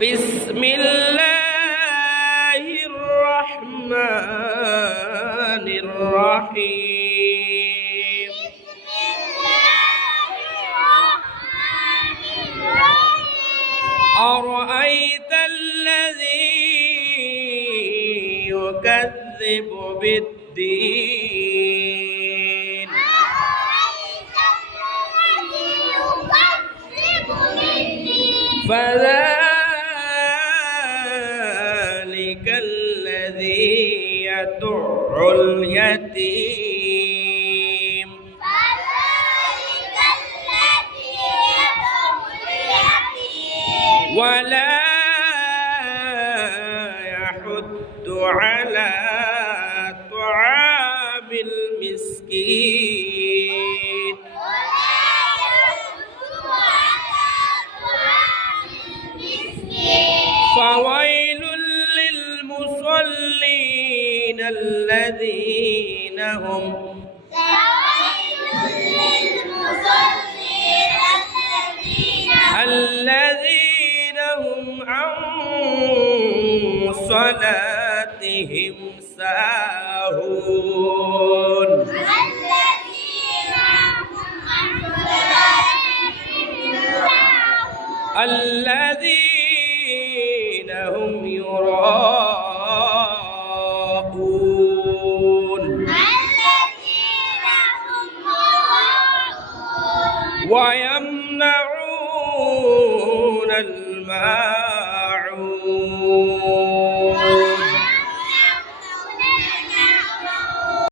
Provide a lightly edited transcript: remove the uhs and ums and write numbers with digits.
بسم الله الرحمن الرحيم أرأيت الذي يكذب بالدين فذلك الذي يدع اليتيم ولا يحض على طعام المسكين فويل للمصلين الذين هم عن صلاتهم ساهون الذين هم يراءون ويمنعون الماعون